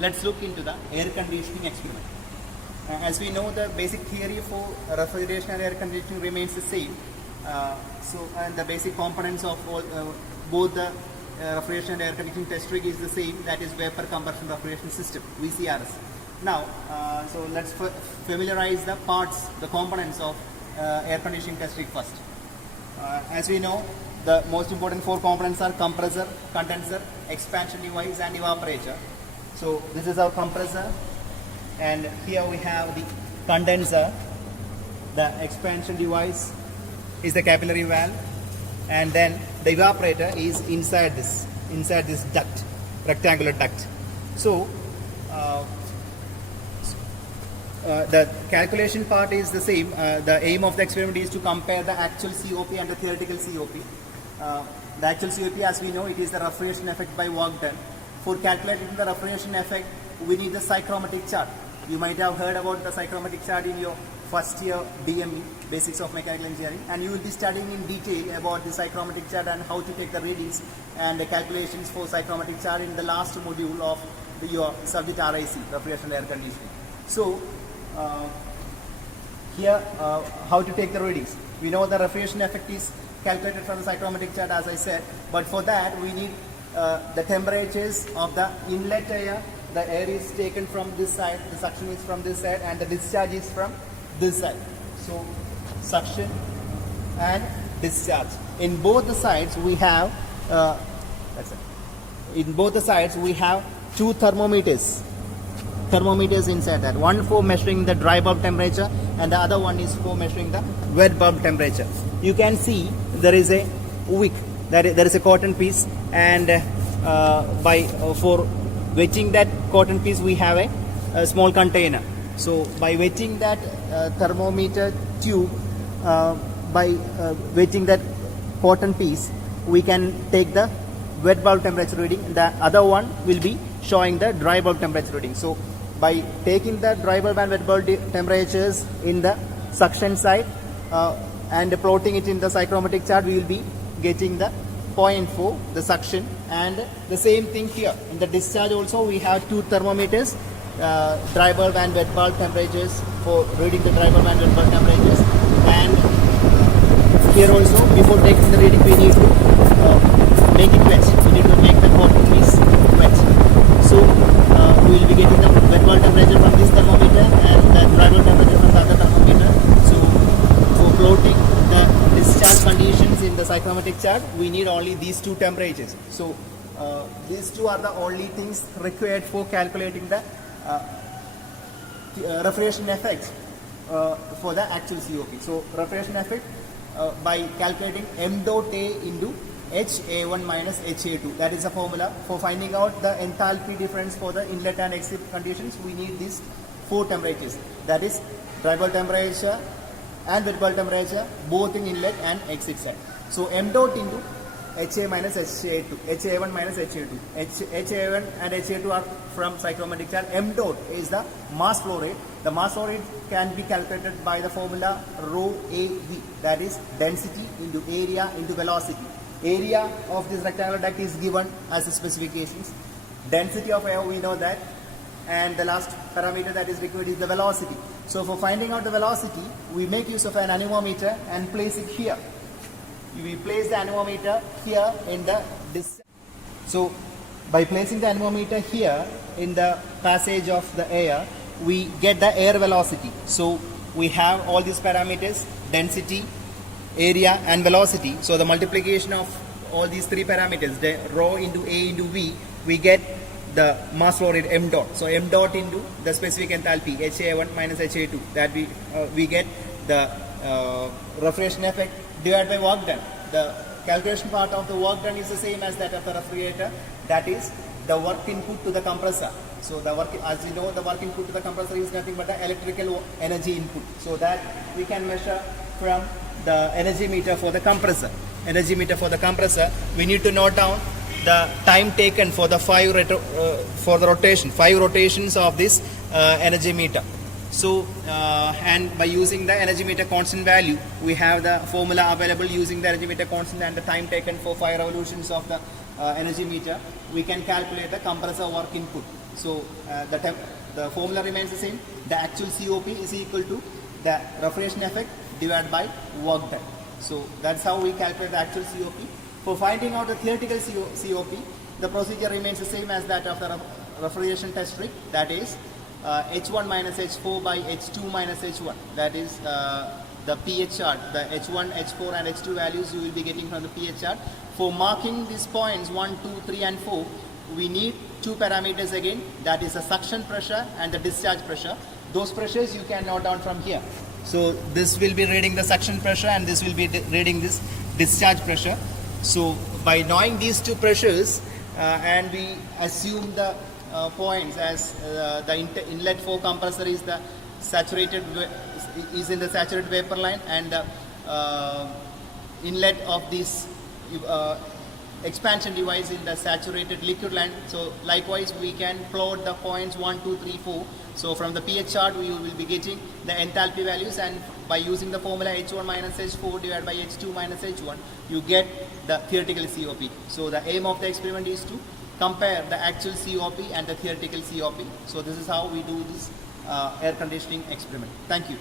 let's look into the air conditioning experiment. As we know, the basic theory for refrigeration and air conditioning remains the same. And the basic components of both the refrigeration and air conditioning test rig is the same, that is vapor compression refrigeration system, VCRS. Now, so let's familiarize the parts, the components of air conditioning test rig first. As we know, the most important four components are compressor, condenser, expansion device and evaporator. So this is our compressor, and here we have the condenser. The expansion device is the capillary valve, and then the evaporator is inside this duct, rectangular duct. So the calculation part is the same. The aim of the experiment is to compare the actual COP and the theoretical COP. The actual COP, as we know, it is the refrigeration effect by work done. For calculating the refrigeration effect, we need the psychrometric chart. You might have heard about the psychrometric chart in your first year BME, Basics of Mechanical Engineering, and you will be studying in detail about the psychrometric chart and how to take the readings and the calculations for psychrometric chart in the last module of your subject RIC, Refrigeration and Air Conditioning. So here, how to take the readings. We know the refrigeration effect is calculated from the psychrometric chart, as I said, but for that we need the temperatures of the inlet air. The air is taken from this side, the suction is from this side, and the discharge is from this side. So suction and discharge. In both the sides we have two thermometers inside that. One for measuring the dry bulb temperature, and the other one is for measuring the wet bulb temperature. You can see there is a wick, there is a cotton piece, and for wetting that cotton piece we have a small container. So by wetting that thermometer tube, by wetting that cotton piece, we can take the wet bulb temperature reading. The other one will be showing the dry bulb temperature reading. So by taking the dry bulb and wet bulb temperatures in the suction side and plotting it in the psychrometric chart, we will be getting the point for the suction. And the same thing here in the discharge also, we have two thermometers, dry bulb and wet bulb temperatures for reading the dry bulb and wet bulb temperatures. And here also, before taking the reading, we need to make it wet. We need to make the cotton piece wet. So we will be getting the wet bulb temperature from this thermometer and the dry bulb temperature from the other thermometer. So for plotting the discharge conditions in the psychrometric chart, we need only these two temperatures. So these two are the only things required for calculating the refrigeration effect for the actual COP. So refrigeration effect by calculating m dot A into HA1 minus HA2. That is a formula for finding out the enthalpy difference for the inlet and exit conditions. We need these four temperatures. That is dry bulb temperature and wet bulb temperature, both in inlet and exit side. So m dot into HA minus HA2, HA1 minus HA2. HA1 and HA2 are from psychrometric chart. M dot is the mass flow rate. The mass flow rate can be calculated by the formula rho AV, that is density into area into velocity. Area of this rectangular duct is given as the specifications. Density of air, we know that, and the last parameter that is required is the velocity. So for finding out the velocity, we make use of an anemometer and place it here. We place the anemometer here in the discharge. So by placing the anemometer here in the passage of the air, we get the air velocity. So we have all these parameters: density, area and velocity. So the multiplication of all these three parameters, the rho into A into V, we get the mass flow rate m dot. So m dot into the specific enthalpy HA1 minus HA2, that we get the refrigeration effect divided by work done. The calculation part of the work done is the same as that of the refrigerator, that is the work input to the compressor. So the work, as you know, the work input to the compressor is nothing but the electrical energy input. So that we can measure from the energy meter for the compressor. Energy meter for the compressor, we need to note down the time taken for the 5 rotations of this energy meter. So and by using the energy meter constant value, we have the formula available using the energy meter constant and the time taken for 5 revolutions of the energy meter, we can calculate the compressor work input. So the formula remains the same. The actual COP is equal to the refrigeration effect divided by work done. So that's how we calculate the actual COP. For finding out the theoretical COP, the procedure remains the same as that of the refrigeration test rig. That is H1 minus H4 by H2 minus H1. That is the pH chart. The H1, H4 and H2 values you will be getting from the pH chart. For marking these points 1, 2, 3 and 4, we need two parameters again. That is the suction pressure and the discharge pressure. Those pressures you can note down from here. So this will be reading the suction pressure and this will be reading this discharge pressure. So by knowing these two pressures and we assume the points as the inlet for compressor is the saturated in the saturated vapor line, and the inlet of this expansion device in the saturated liquid line. So likewise we can plot the points 1, 2, 3, 4. So from the pH chart we will be getting the enthalpy values, and by using the formula H1 minus H4 divided by H2 minus H1, you get the theoretical COP. So the aim of the experiment is to compare the actual COP and the theoretical COP. So this is how we do this air conditioning experiment. Thank you.